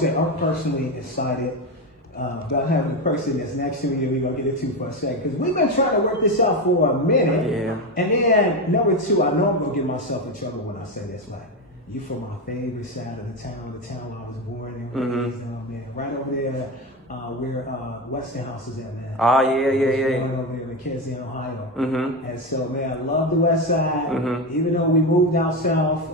say I'm personally excited about having the person that's next to me that we're going to get into for a second. Because we've been trying to work this out for a minute. Yeah. And then, number two, I know I'm going to get myself in trouble when I say this, like, you from my favorite side of the town I was born in, man. Right over there where Westinghouse is at, man. Oh, yeah. Right over there in McKenzie, Ohio. And so, man, I love the West Side. Even though we moved out south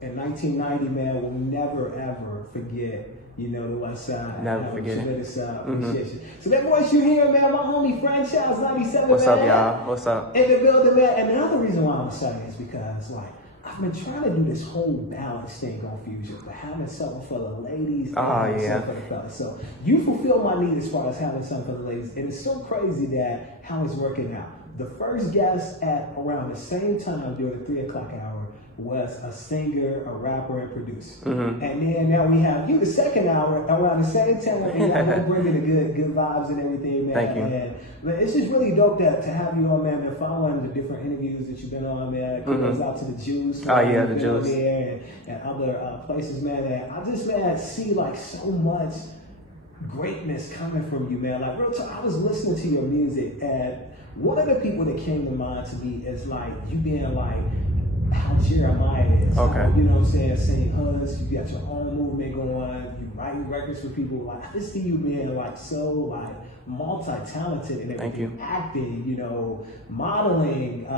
in 1990, man, we'll never, ever forget, you know, the West Side. Never forget it. So that voice you hear, man, my homie Franchise 97, What's man. up, y'all? What's up? In the building, man. And another reason why I'm excited is because, like, I've been trying to do this whole balance thing on Fusion, but having something for the ladies and having something for the fellas. So you fulfill my need as far as having something for the ladies. And it's so crazy that how it's working out. The first guest at around the same time during the 3 o'clock hour was a singer, a rapper, and producer. And then now we have you the second hour around the same time, and y'all bringing the good vibes and everything, man. Thank you. And, man, it's just really dope to have you on, man. Been following the different interviews that you've been on, man. Goes out to the Juice. Oh yeah, the Juice. There and other places, man. And I just, man, see like so much greatness coming from you, man. Like real talk, I was listening to your music, and one of the people that came to mind to me is like you being like how Jeremiah is. Okay. You know what I'm saying? St. Hus, you got your own movement going on, you writing records for people. Like I just see you being like so like multi-talented and Thank you. acting, you know, modeling,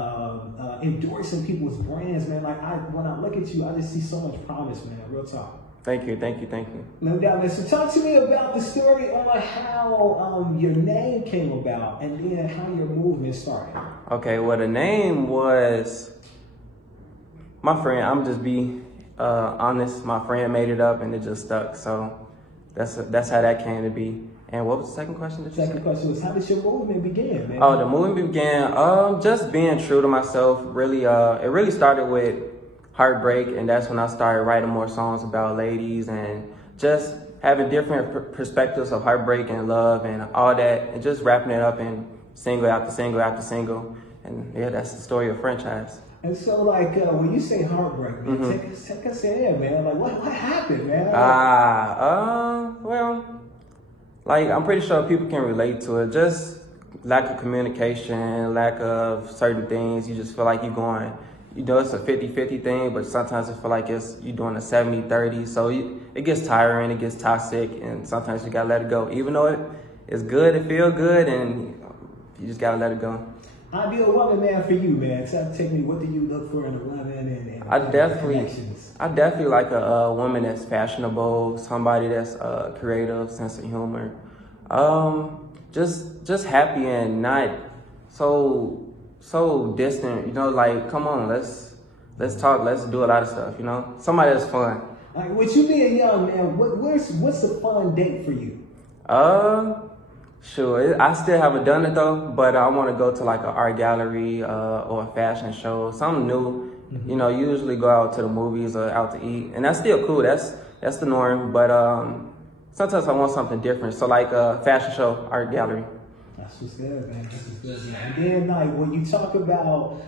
endorsing people's brands, man. Like when I look at you, I just see so much promise, man. Real talk. Thank you. No doubt, man. So talk to me about the story on how your name came about and then how your movement started. Okay, well the name was my friend. I'm just be honest. My friend made it up and it just stuck. So that's how that came to be. And what was the second question? Second question was, how did your movement begin, man? Oh, the movement began just being true to myself. Really, it really started with heartbreak, and that's when I started writing more songs about ladies and just having different perspectives of heartbreak and love and all that, and just wrapping it up in single after single after single. And yeah, that's the story of Franchise. And so, like, when you say heartbreak, man, take us in, man. Like, what happened, man? Well, like, I'm pretty sure people can relate to it. Just lack of communication, lack of certain things. You just feel like you're going, you know, it's a 50-50 thing, but sometimes I feel like you're doing a 70-30. So it gets tiring, it gets toxic, and sometimes you gotta let it go. Even though it's good, it feels good, and you just gotta let it go. Ideal woman, man, for you, man. Take me, what do you look for in a woman? And I definitely like a woman that's fashionable, somebody that's creative, sense of humor, just happy and not so distant. You know, like come on, let's talk, let's do a lot of stuff. You know, somebody that's fun. Like, with you being young, man, what's a fun date for you? Sure. I still haven't done it though, but I want to go to like an art gallery or a fashion show, something new. You know, usually go out to the movies or out to eat, and that's still cool. That's the norm. But sometimes I want something different. So like a fashion show, art gallery. That's what's good, man. That's what's good, man. And then like when you talk about,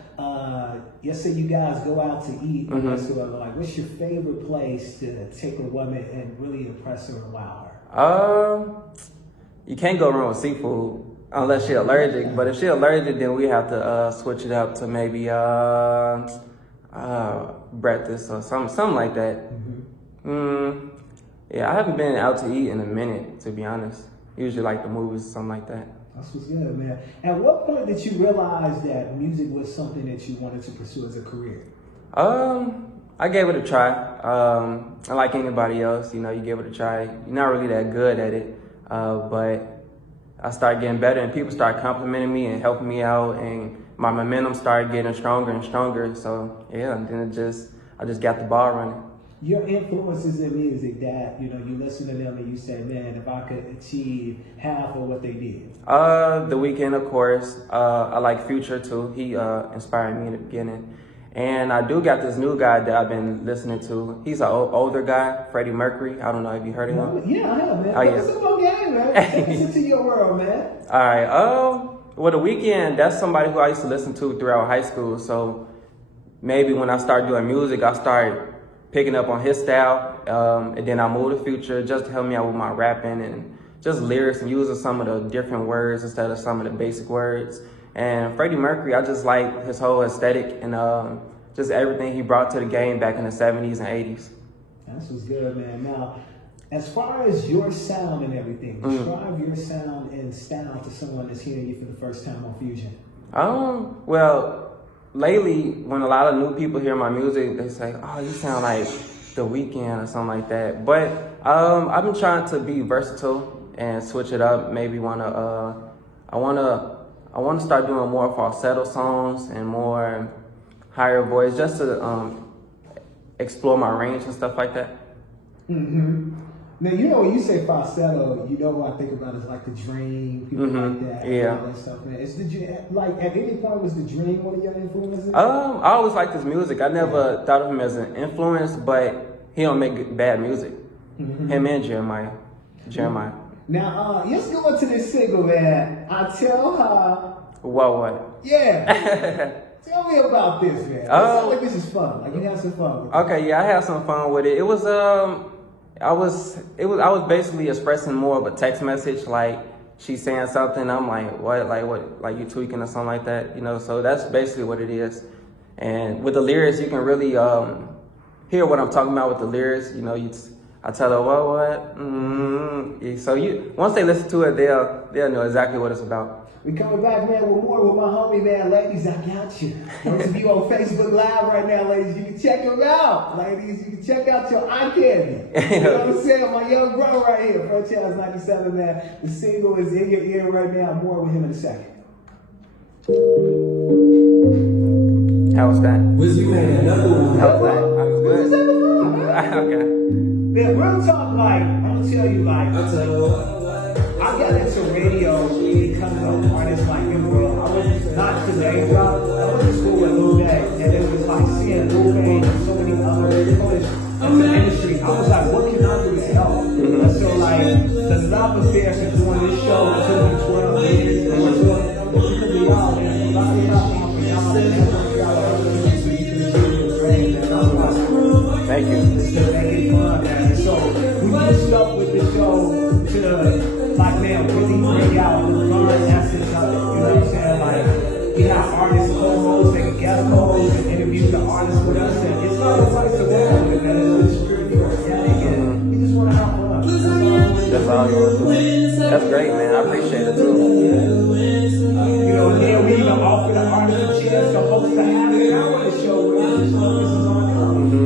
let's say you guys go out to eat, or whatsoever, like what's your favorite place to take a woman and really impress her and wow her? You can't go wrong with seafood unless she's allergic. But if she's allergic, then we have to switch it up to maybe breakfast or something like that. Yeah, I haven't been out to eat in a minute, to be honest. Usually like the movies or something like that. That's what's good, man. At what point did you realize that music was something that you wanted to pursue as a career? I gave it a try. Like anybody else, you know, you give it a try. You're not really that good at it. But I started getting better and people started complimenting me and helping me out, and my momentum started getting stronger and stronger. So yeah, and then I just got the ball running. Your influences in music that, you know, you listen to them and you say, man, if I could achieve half of what they did. The Weeknd, of course. I like Future too. He inspired me in the beginning. And I do got this new guy that I've been listening to. He's an older guy, Freddie Mercury. I don't know if you heard of him. Yeah, I have, man. Oh, yeah. What's up, game, man? Take us into your world, man. All right. Well, The Weeknd, that's somebody who I used to listen to throughout high school. So maybe when I start doing music, I start picking up on his style. And then I moved to Future just to help me out with my rapping and just lyrics and using some of the different words instead of some of the basic words. And Freddie Mercury, I just like his whole aesthetic and just everything he brought to the game back in the 70s and 80s. This was good, man. Now, as far as your sound and everything, describe your sound and style to someone that's hearing you for the first time on Fusion. Well, lately, when a lot of new people hear my music, they say, "Oh, you sound like The Weeknd or something like that." But I've been trying to be versatile and switch it up. Maybe I wanna start doing more falsetto songs and more higher voice, just to explore my range and stuff like that. Now, you know, when you say falsetto, you know what I think about is like The Dream, people like that. Yeah. All that stuff, man. It's like, at any point, was The Dream one of your influences? I always liked his music. I never thought of him as an influence, but he don't make bad music. Him and Jeremiah. Now, let's go into this single, man. I Tell Her. What? Yeah. Tell me about this, man. It sounds like this is fun. Like you had some fun with it. Okay, yeah, I had some fun with it. It was I was basically expressing more of a text message, like she's saying something, I'm like, what, like you tweaking or something like that, you know? So that's basically what it is. And with the lyrics, you can really hear what I'm talking about with the lyrics. You know, I tell her what. So once they listen to it, they'll know exactly what it's about. We coming back, man, with more with my homie, man. Ladies, I got you. Those of you on Facebook Live right now, ladies, you can check him out. Ladies, you can check out your eye candy. You know what I'm saying? My young brother right here, Pro Challenge 97, man. The single is in your ear right now. More with him in a second. How was that? Was you man? How was that? I was good. Okay. Man, real talk, like, I'm gonna tell you, like, I got into radio because of artists like him, bro. I was not to name drop. I went to school with Lil Bae, and it was like seeing Lil Bae and so many other artists in the industry. I was like, what can I do to help? And so, like, the love affair for doing this show took me 12 years. And we're doing it, y'all, man. A lot of y'all, thank you. To make it fun, man. So we get stuck with the show to, like, man, really bring out the fun essence of it. You know what I'm saying? Like, we have artists co-hosts, take guest hosts, and interview the artists with us. And it's not a place to work with, man. It's purely organic, and we just want to have fun. That's all you want to do. That's great, man. I appreciate it, too. You know, and then we even offer the artists a chance to host the half-an hour show where this is on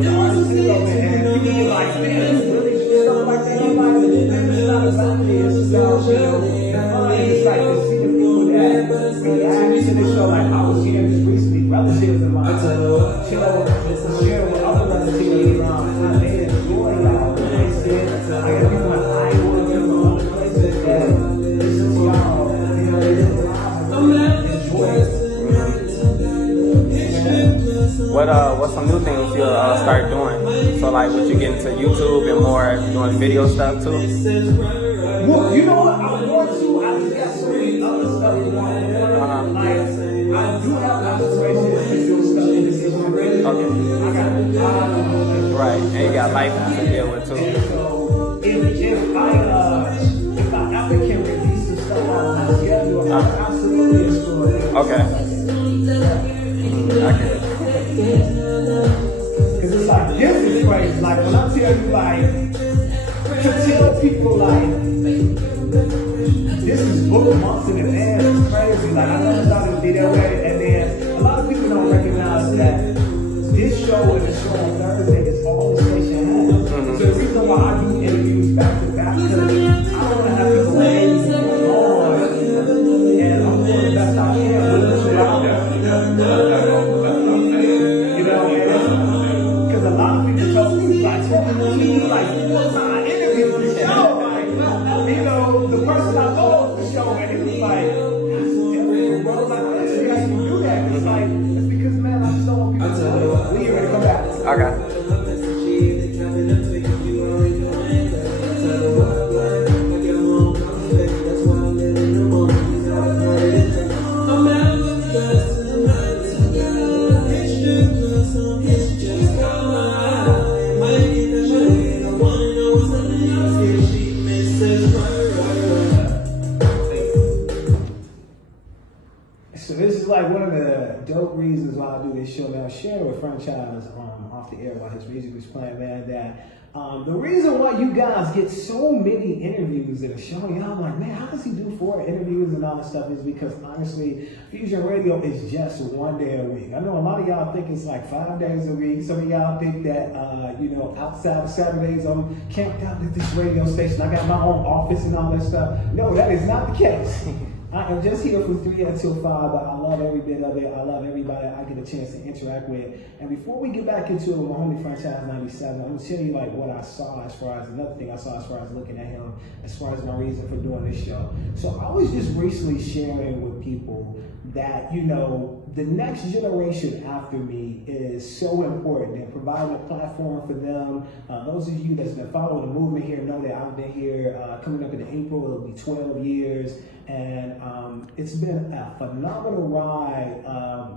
the artists is over, and people be like, man, it's really stuff like that. It's not about this. It's like to see the people that react to the show. Like, I was hearing this recently, relatives of mine, share with other relatives around how they enjoy y'all. They said, I got people in Iowa, people in other places that this is y'all. You know, they enjoy it. What's some new things you'll start doing? So, like, would you get into YouTube and more doing video stuff too? Well, you know what? I want to. I just got so many other stuff going on. Like, I do have aspirations to do stuff in this industry. I got right, and you got life to deal with too. And so, if I ever can release some stuff on my schedule, I'm absolutely explore it. Okay. Because it's like, this is crazy. Like, when I tell you, like, to tell people, like, this is booked months in advance, it's crazy. Like, I never thought it would be that way. And then, a lot of people don't recognize that this show and the show on Thursday is all the station has. So the reason why I do interviews back to back, because I don't want to have people waiting on, and I'm doing the best I can with the show. You know, because a lot of people tell me, like, I interviewed the show, like, you know, the person I know the show, and it was like, that's different, bro. Like, honestly, how you do that? It's like, it's because, man, I'm so people. We get ready to come back. Okay. dope reasons why I do this show, man. I shared with Franchise off the air while his music was playing, man, that the reason why you guys get so many interviews that are showing, I'm like, man, how does he do 4 interviews and all that stuff? Is because honestly, Fusion Radio is just 1 day a week. I know a lot of y'all think it's like 5 days a week. Some of y'all think that, outside of Saturdays, I'm camped out at this radio station. I got my own office and all that stuff. No, that is not the case. I am just here from 3 until 5, but I love every bit of it. I love everybody I get a chance to interact with. And before we get back into it with my homie Franchise 97, I'm going to tell you like what I saw as far as, another thing I saw as far as looking at him, as far as my reason for doing this show. So I was just recently sharing with people that, the next generation after me is so important and providing a platform for them. Those of you that's been following the movement here know that I've been here coming up in April, it'll be 12 years. And it's been a phenomenal ride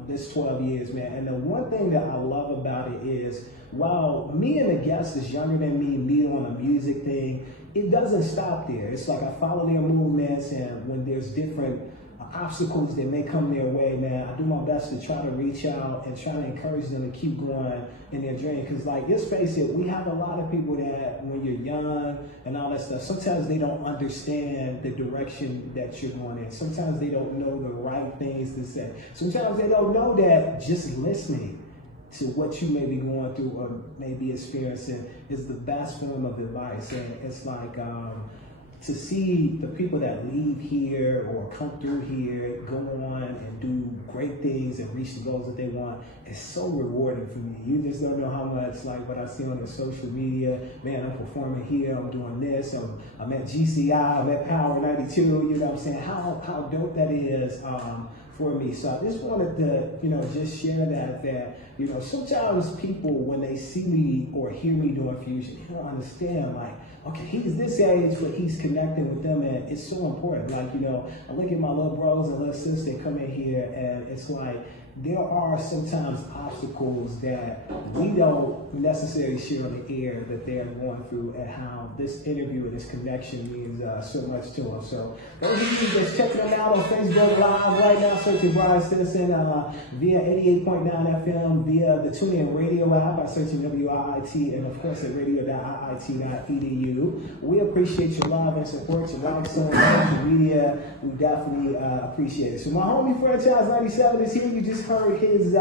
this 12 years, man. And the one thing that I love about it is, while me and the guest is younger than me on a music thing, it doesn't stop there. It's like I follow their movements, and when there's different obstacles that may come their way, man, I do my best to try to reach out and try to encourage them to keep going in their dream. Because, like, let's face it, we have a lot of people that when you're young and all that stuff, sometimes they don't understand the direction that you're going in. Sometimes they don't know the right things to say. Sometimes they don't know that just listening to what you may be going through or may be experiencing is the best form of advice. And it's like, to see the people that leave here or come through here go on and do great things and reach the goals that they want is so rewarding for me. You just don't know how much, like what I see on the social media, man, I'm performing here, I'm doing this, I'm at GCI, I'm at Power 92, you know what I'm saying? How dope that is for me. So I just wanted to, just share that, sometimes people, when they see me or hear me doing Fusion, they don't understand, like, okay, he's this age, but he's connecting with them, and it's so important. Like, I look at my little bros and little sisters, they come in here, and it's like, there are sometimes obstacles that we don't necessarily share on the air that they're going through, and how this interview and this connection means so much to them. So those of you that's checking them out on Facebook Live right now, searching Brian Stinson via 88.9 FM, via the TuneIn Radio app by searching WIIT, and of course at radio.iit.edu. We appreciate your love and support, your likes on social media. We definitely appreciate it. So my homie Franchise 97 is here. You just heard his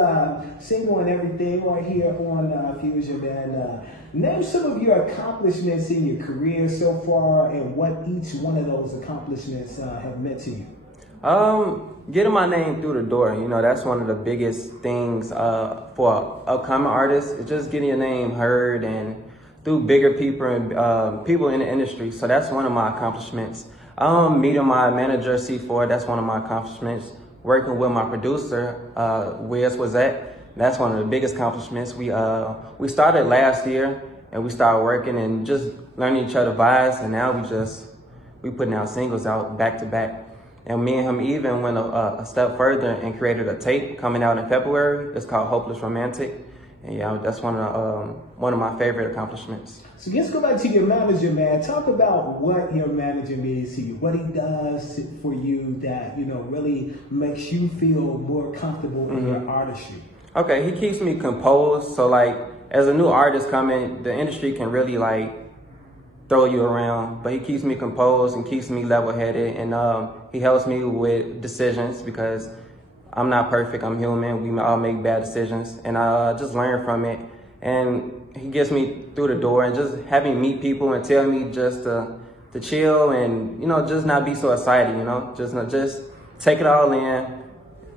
single and everything right here on Fusion. And name some of your accomplishments in your career so far and what each one of those accomplishments have meant to you. Getting my name through the door, that's one of the biggest things for upcoming artists. It's just getting your name heard and through bigger people and people in the industry. So that's one of my accomplishments. Meeting my manager, C4, that's one of my accomplishments. Working with my producer, Wiz Wazette, that's one of the biggest accomplishments. We started last year, and we started working and just learning each other's vibes, and now we putting out singles out back to back. And me and him even went a step further and created a tape coming out in February. It's called Hopeless Romantic. And yeah, that's one of my favorite accomplishments. So let's go back to your manager, man. Talk about what your manager means to you, what he does for you that, really makes you feel more comfortable in your artistry. Okay, he keeps me composed. So like, as a new artist coming, the industry can really like throw you around, but he keeps me composed and keeps me level-headed, and he helps me with decisions because I'm not perfect, I'm human, we all make bad decisions, and I just learn from it. And he gets me through the door, and just having me meet people and tell me just to chill and, just not be so excited, just take it all in,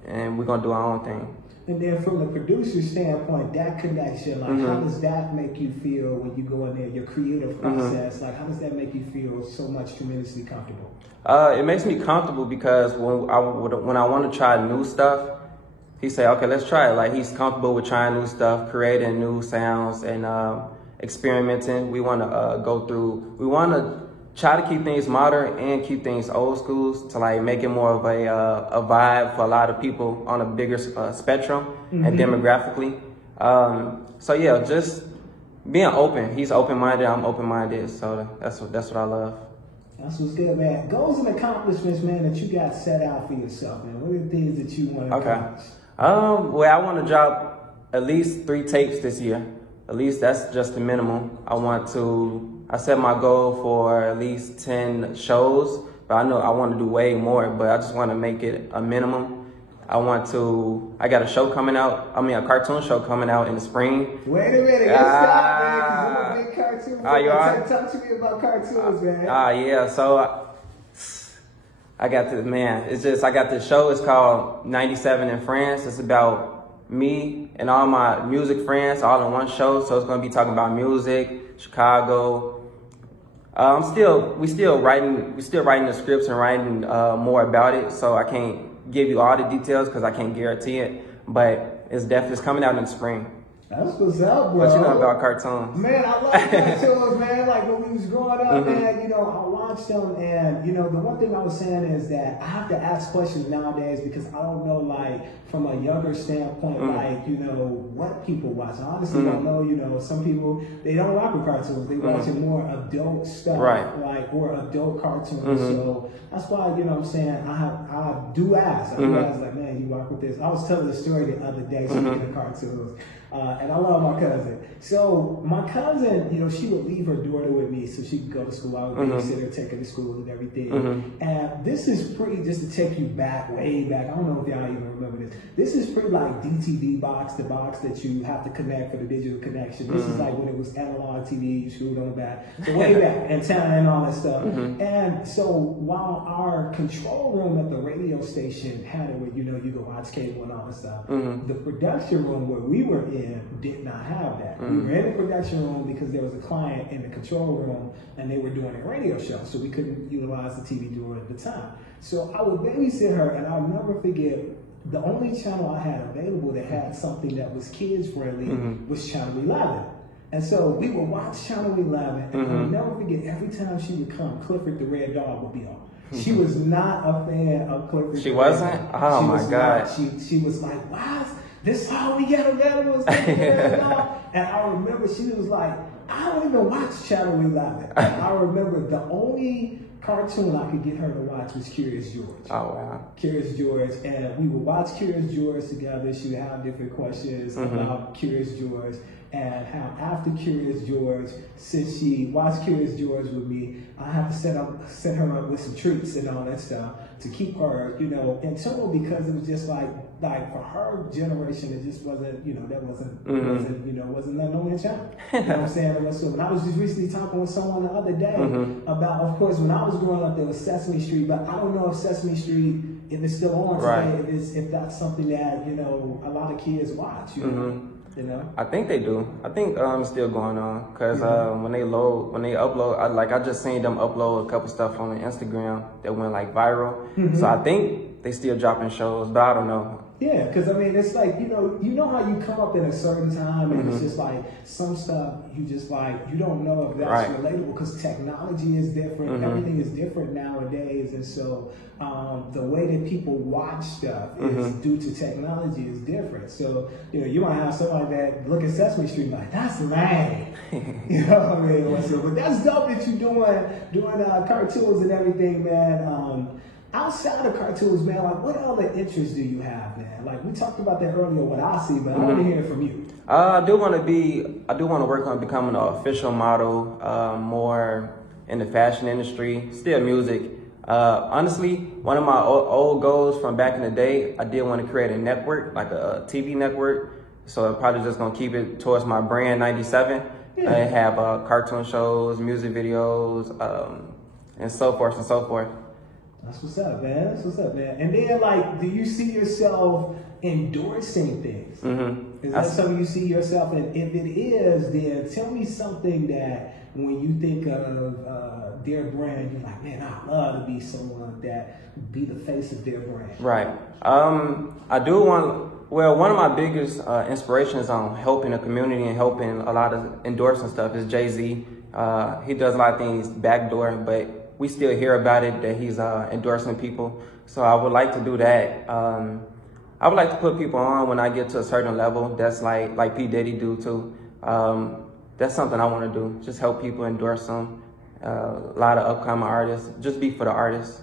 and we're gonna do our own thing. And then from the producer standpoint, that connection, like how does that make you feel when you go in there, your creative process, like how does that make you feel so much tremendously comfortable? It makes me comfortable because when I want to try new stuff, he say, okay, let's try it. Like he's comfortable with trying new stuff, creating new sounds and experimenting. We want to we want to try to keep things modern and keep things old schools to like make it more of a vibe for a lot of people on a bigger spectrum and demographically. So yeah, just being open. He's open-minded, I'm open-minded. So that's what I love. That's what's good, man. Goals and accomplishments, man, that you got set out for yourself, man. What are the things that you want to accomplish? Well, I want to drop at least 3 tapes this year. At least that's just the minimum. I set my goal for at least 10 shows, but I know I want to do way more, but I just want to make it a minimum. I got a show coming out, a cartoon show coming out in the spring. Wait a minute, let's stop, man, because I'm a big cartoon fan. You are? Talk to me about cartoons, man. Yeah, so I got this show, it's called 97 in France. It's about me and all my music friends all in one show, so it's going to be talking about music, Chicago. We still writing the scripts and writing more about it, so I can't give you all the details because I can't guarantee it, but it's coming out in the spring. That's what's up, bro. What you know about cartoons? Man, I love cartoons, man. Like when we was growing up, man, I watched them, and the one thing I was saying is that I have to ask questions nowadays because I don't know, like from a younger standpoint, what people watch. I honestly don't know. Some people, they don't rock with cartoons. They watching more adult stuff, right? Or adult cartoons. So that's why I'm saying I do ask. Like, man, you rock with this? I was telling the story the other day, speaking of cartoons. And I love my cousin. So my cousin, she would leave her daughter with me so she could go to school. I would babysit her, take her to school and everything. And this is pretty, just to take you back, way back. I don't know if y'all even remember this. This is pretty like DTV box, the box that you have to connect for the digital connection. This is like when it was analog TV, you screwed on back. So way back, antenna and all that stuff. And so while our control room at the radio station had it where, you go watch cable and all that stuff, the production room where we were in did not have that. We were in the production room because there was a client in the control room and they were doing a radio show, so we couldn't utilize the TV during the time. So I would babysit her, and I'll never forget, the only channel I had available that had something that was kids friendly was Channel 11. And so we would watch Channel 11, and I'll never forget, every time she would come, Clifford the Red Dog would be on. She was not a fan of Clifford. She wasn't? Oh my God. She was like, why is this all we got available? And I remember she was like, I don't even watch Channel 11. And I remember the only cartoon I could get her to watch was Curious George. Oh, wow. Curious George. And we would watch Curious George together. She would have different questions about Curious George. And how after Curious George, since she watched Curious George with me, I have to set her up with some treats and all that stuff to keep her, in tune, because it was just like for her generation, it just wasn't, that wasn't nothing on their channel. You know what I'm saying? So when I was just recently talking with someone the other day about, of course, when I was growing up, there was Sesame Street, but I don't know if Sesame Street, if it's still on today, if that's something that, a lot of kids watch, I think they do. I think it's still going on because when they upload, I just seen them upload a couple stuff on Instagram that went like viral. So I think they still dropping shows, but I don't know. Yeah, because it's like, you know how you come up in a certain time and it's just like some stuff you just like, you don't know if that's relatable because technology is different, everything is different nowadays, and so the way that people watch stuff is due to technology is different. So, you might have somebody that look at Sesame Street like, that's lame. You know what I mean? So, but that's dope that you're doing cartoons and everything, man. Outside of cartoons, man, like what other interests do you have, man? Like we talked about that earlier, what I see, but I want to hear it from you. I do want to work on becoming an official model, more in the fashion industry, still music. Honestly, one of my old goals from back in the day, I did want to create a network, like a TV network. So I'm probably just gonna keep it towards my brand 97. I have cartoon shows, music videos, and so forth and so forth. That's what's up, man. That's what's up, man. And then, like, do you see yourself endorsing things? Is that something you see yourself in? If it is, then tell me something that when you think of their brand, you're like, man, I'd love to be someone that be the face of their brand. Right. I do want, one of my biggest inspirations on helping the community and helping a lot of endorsing stuff is Jay-Z. He does a lot of things backdoor, but we still hear about it, that he's endorsing people. So I would like to do that. I would like to put people on when I get to a certain level. That's like P. Diddy do too. That's something I want to do. Just help people, endorse them. A lot of upcoming artists. Just be for the artists.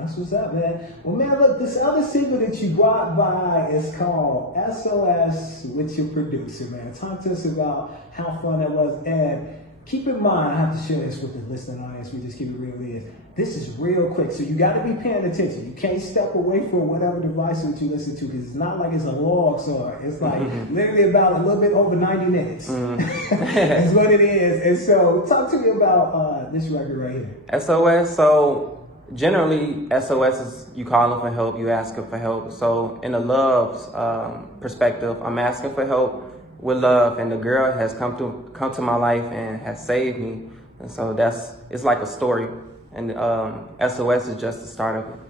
That's what's up, man. Well, man, look, this other single that you brought by is called SOS with your producer, man. Talk to us about how fun that was. And keep in mind, I have to share this with the listening audience. We just keep it real. This is real quick, so you got to be paying attention. You can't step away from whatever device that you listen to, because it's not like it's a log song. It's like literally about a little bit over 90 minutes. That's what it is. And so, talk to me about this record right here. SOS. So generally, SOS is you calling for help, you asking for help. So in the love's perspective, I'm asking for help with love, and the girl has come to my life and has saved me. And so it's like a story. And SOS is just the start of it.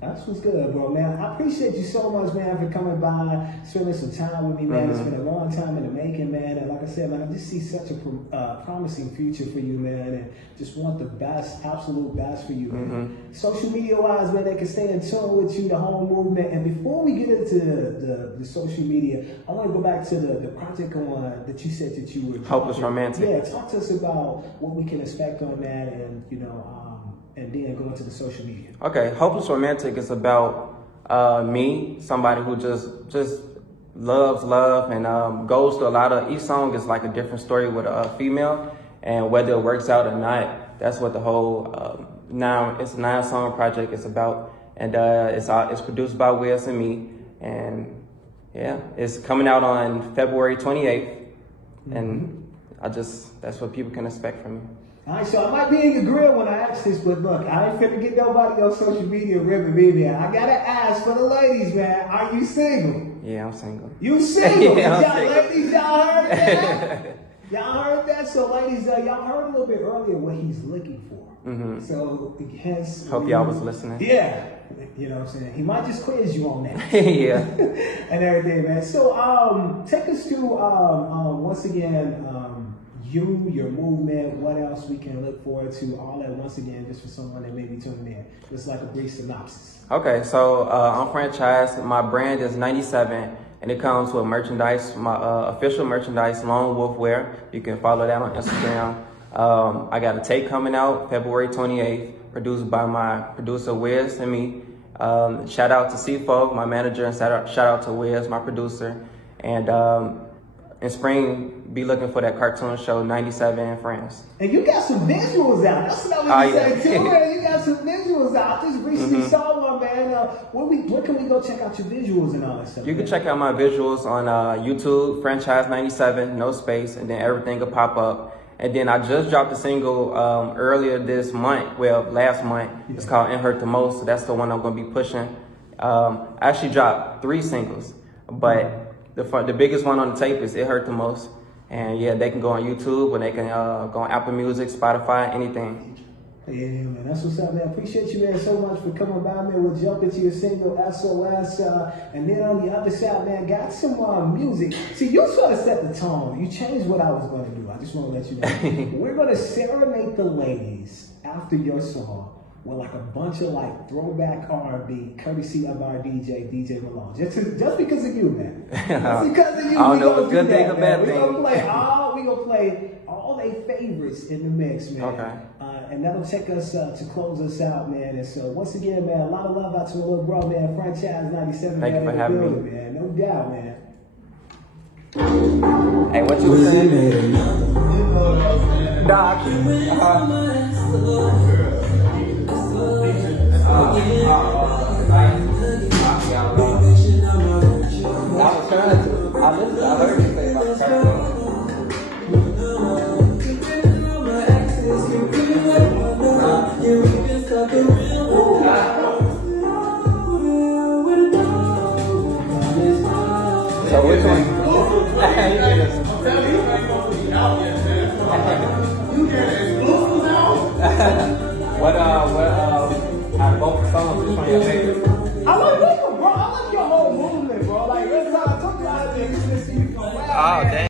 That's what's good, bro, man. I appreciate you so much, man, for coming by, spending some time with me, man. It's been a long time in the making, man. And like I said, man, I just see such a promising future for you, man, and just want the best, absolute best for you, man. Social media-wise, man, they can stay in tune with you, the whole movement. And before we get into the social media, I want to go back to the project on that you said that you were Hopeless Romantic. Yeah, talk to us about what we can expect on that, and and then go into the social media. Okay, Hopeless Romantic is about me, somebody who just loves love and goes through a lot of, each song is like a different story with a female, and whether it works out or not, that's what the whole, it's a 9-song project is about, and it's produced by Wiz and me, and yeah, it's coming out on February 28th, and that's what people can expect from me. All right, so I might be in your grill when I ask this, but look, I ain't finna get nobody on social media ripping me, man. I gotta ask for the ladies, man. Are you single? Yeah, I'm single. You single? Yeah, y'all ladies, y'all heard that? Y'all heard that? So ladies, y'all heard a little bit earlier what he's looking for. So hence, hope y'all was listening. Yeah. You know what I'm saying? He might just quiz you on that. Yeah. And everything, man. So take us through once again, your movement, what else we can look forward to, all that once again, just for someone that may be tuning in. Just like a brief synopsis. Okay, so I'm franchised. My brand is 97, and it comes with merchandise, my official merchandise, Lone Wolf Wear. You can follow that on Instagram. I got a tape coming out February 28th, produced by my producer Wiz and me. Shout out to C-Folk, my manager, and shout out to Wiz, my producer. And in spring, be looking for that cartoon show, 97 and Friends. And you got some visuals out. That's what I was saying too, man. You got some visuals out. I just recently saw one, man. Where can we go check out your visuals and all that stuff? You can check out my visuals on YouTube, Franchise 97, no space, and then everything will pop up. And then I just dropped a single earlier this month, last month. It's called It Hurt the Most. So that's the one I'm going to be pushing. I actually dropped 3 singles, but the biggest one on the tape is It Hurt the Most. And yeah, they can go on YouTube, or they can go on Apple Music, Spotify, anything. Yeah, man, that's what's up, man. Appreciate you, man, so much for coming by, man. We'll jump into your single, SOS. And then on the other side, man, got some music. See, you sort of set the tone. You changed what I was going to do. I just want to let you know. We're going to serenade the ladies after your song with like a bunch of like throwback R&B, courtesy of our DJ Malone. Just because of you, man. Just because of you. I don't know a good thing or bad thing. We're gonna play all their favorites in the mix, man. Okay. And that'll take us to close us out, man. And so once again, man, a lot of love out to my little bro, man. Franchise 97. Thank you for having me, man. No doubt, man. Hey, what you saying? Doc. I heard you say about the cartoon. So which one? What out of both songs, which one your favorite? I like both, bro. I like your whole movement, bro. Like every time I talk about it, you see you from Oh, dang.